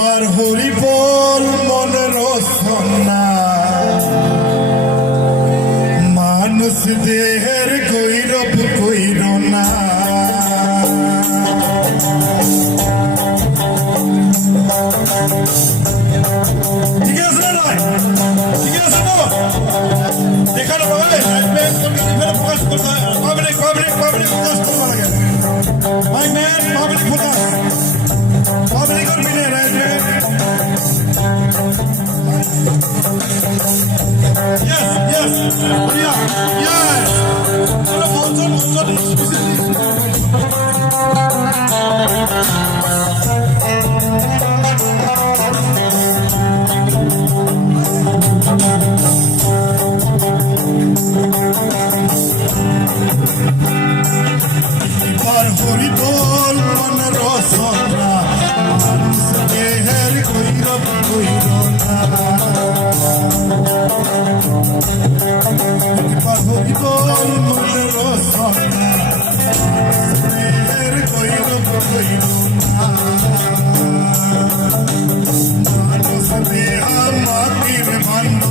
একবার হরি বল মনের রসনা মানুষ দেহের গৈরব কইর না ঠিক আছে না ঠিক আছে তো এখানে প্রকাশ করতে পাবলিক প্রকাশ করতে লাগে মাই ম্যান পাবলিক প্রকাশ পাবলিক और मिले रहे yes बढ़िया yes चलो पर हरि बोल मन रसना देहर গৈরব কইর না হরি বল মন রসনা দেহর গৈরব কইর না মানুষ দেহা মাটির মান্য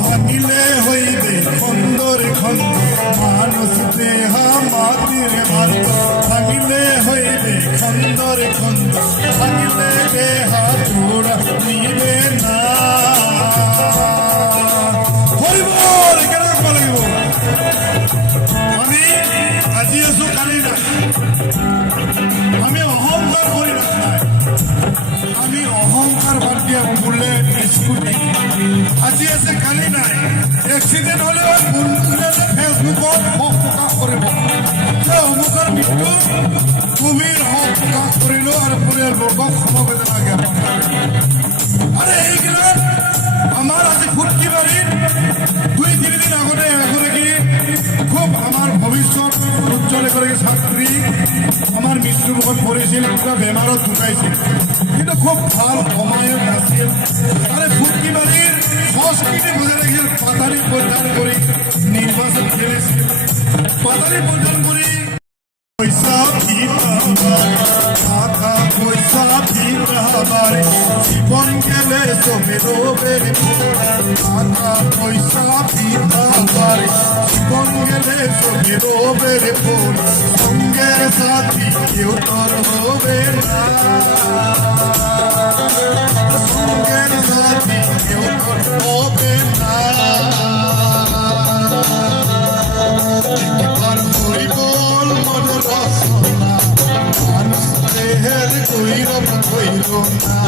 ভাঙিলে হইবে খন্দর খন্দ মানুষ দেহা মাটির মান্য ভাঙিলে হইবে খন্দর খন্দ ভাঙিলে দেহা জোড়া নিবে না হরিবল কেন লাগিব আমি আজি আছো কালি না আমি অহংকার করি না আমি অহংকার বাদ দিয়া বললে স্কুটি আজি আছে কালি নাই এক্সিডেন্ট হলে ফেসবুকত হক প্রকাশ কৰিব যে অমুকৰ মৃত্যু কুমিৰ হক প্ৰকাশ কৰিলো আৰু পৰিয়ালবৰ্গক সমবেদনা জ্ঞাপন আৰু এইগিলাক আমাৰ আজি ফুটকি বাৰীত 2-3 দিন আগতে এগৰাকী খুব আমাৰ ভৱিষ্যত উজ্জ্বল এগৰাকী ছাত্ৰী আমাৰ মৃত্যুৰ মুখত পৰিছিল কিবা বেমাৰত ঢুকাইছিল কিন্তু খুব ভাল সময়ত আছিল আৰু ফুটকি বাৰীৰ সংস্কৃতি বজাই ৰাখিছিল পাতাৰি প্ৰদান কৰি নিৰ্বাচন খেলিছিল পাতারি প্রদান করি পয়সা ভিড়াবার জীবন গেলে সবে রোবের টাকা পয়সা ভিড়াবার জীবন গেলে সবে রোবের ফুল সঙ্গের সাথী কেউ তোর হবে না সঙ্গের সাথী কেউ তোর হবে না একবার হরি বল মন রসনা মানুষ দেহের গৈরব কইর না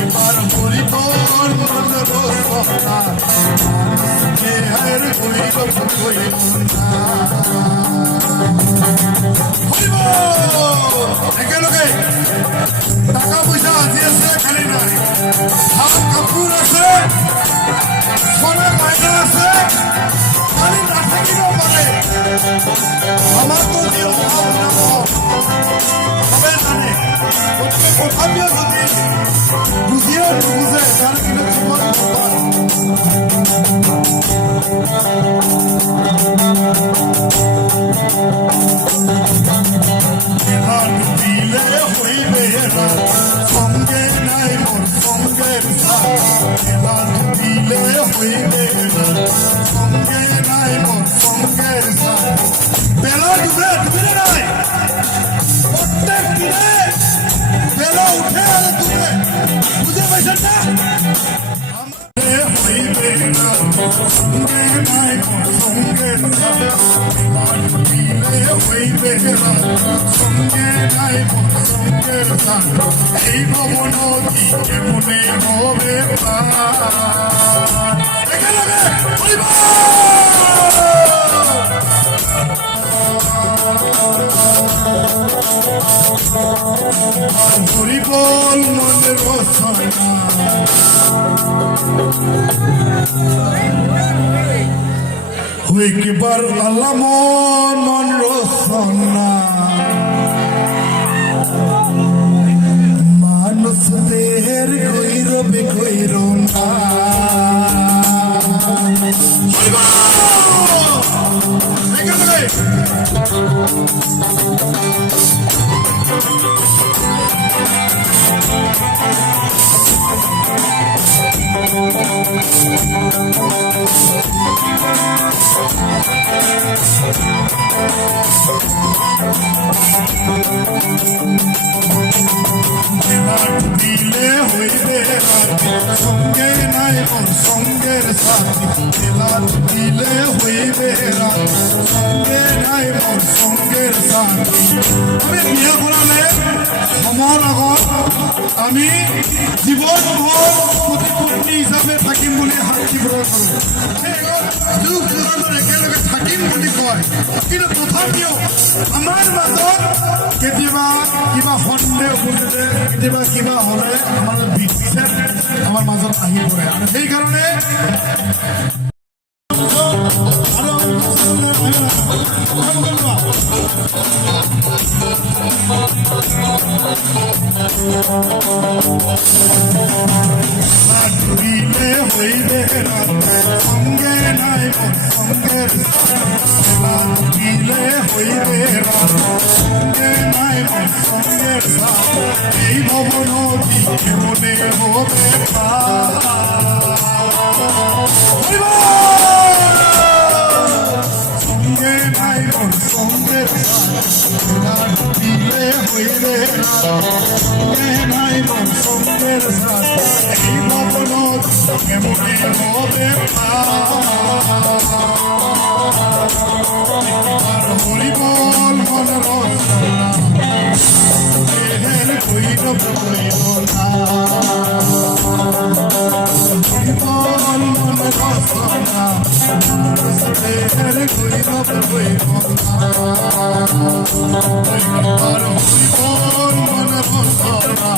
একবার হরি বল মন রসনা মানুষ দেহের গৈরব কইর না হরি বল একেলগে টাকা পয়সা আজি আছে খালি নাই হাত কাপোৰ আছে সোনা গয়না আছে খালি নাথাকিব পাৰে আমার তো যে অভাব না হবে জানে তথাপিও যদি বুঝিও নুবুঝে তার কিন্তু জীবন দিলে হইবে সঙ্গে নাই মোর সঙ্গের দিলে হইবে সঙ্গে নাই মোর সঙ্গের বেলা ডুবে নাই প্রত্যেক দিনে বেলা উঠে আর ডুবে বুঝে পাইছেন না হইবে না সঙ্গে নাই মোর সঙ্গের হইবে না সঙ্গে নাই মোর সঙ্গের এই ভবনতি কেমনে হবে একেলগে হরি বল মনের রসনা একবার আল্লাহ মন রসনা মানুষ দেহের গৈরব কইর না একেলগে দিলে হইবে সঙ্গে নাই মোর সঙ্গের সাথী খেলার দিলে হইবে সঙ্গে নাই মোর সঙ্গের সাথী আমি বিয়া কৰালে সময় আগত আমি জীৱনভৰ পতি হিচাপে থাকিম বুলি সাক্ষী প্ৰদান কৰোঁ যুগ যুগান্তৰ একেলগে থাকিম বুলি কয় কিন্তু তথাপিও আমাৰ মাজত কেতিয়াবা কিবা সন্দেহ উপজিলে কেতিয়াবা কিবা হ'লে আমাৰ বিচ্ছেদ আমাৰ মাজত আহি পৰে আৰু সেইকাৰণে দিলে হইবে সঙ্গে নাই মোর সঙ্গের দিলে হইবে সঙ্গে নাই মোর সঙ্গের এই ভবনটি মনে হবে সঙ্গে নাই মোর সঙ্গের দিলে হইবে সঙ্গে নাই মোর সঙ্গের এই ভবনটি মনে হবে আর হরিবল মন রচনা কৈরব কৈরনা হরিবল মন রচনা কৈরব কৈরনা আর হরিবল মন রচনা কৈরব কৈরনা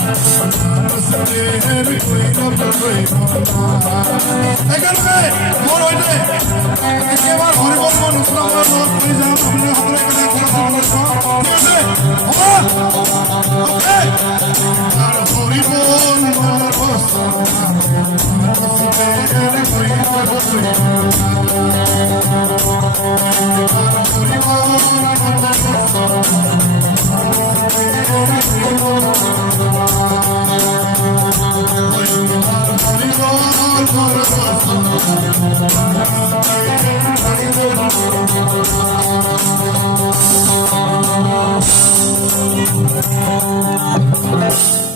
এখানে মোর হইতে একেবারে হরিবল মন রচনা কৰি যাম আপুনি সকলোৱে আর হরিবল মন রচনা Thank you.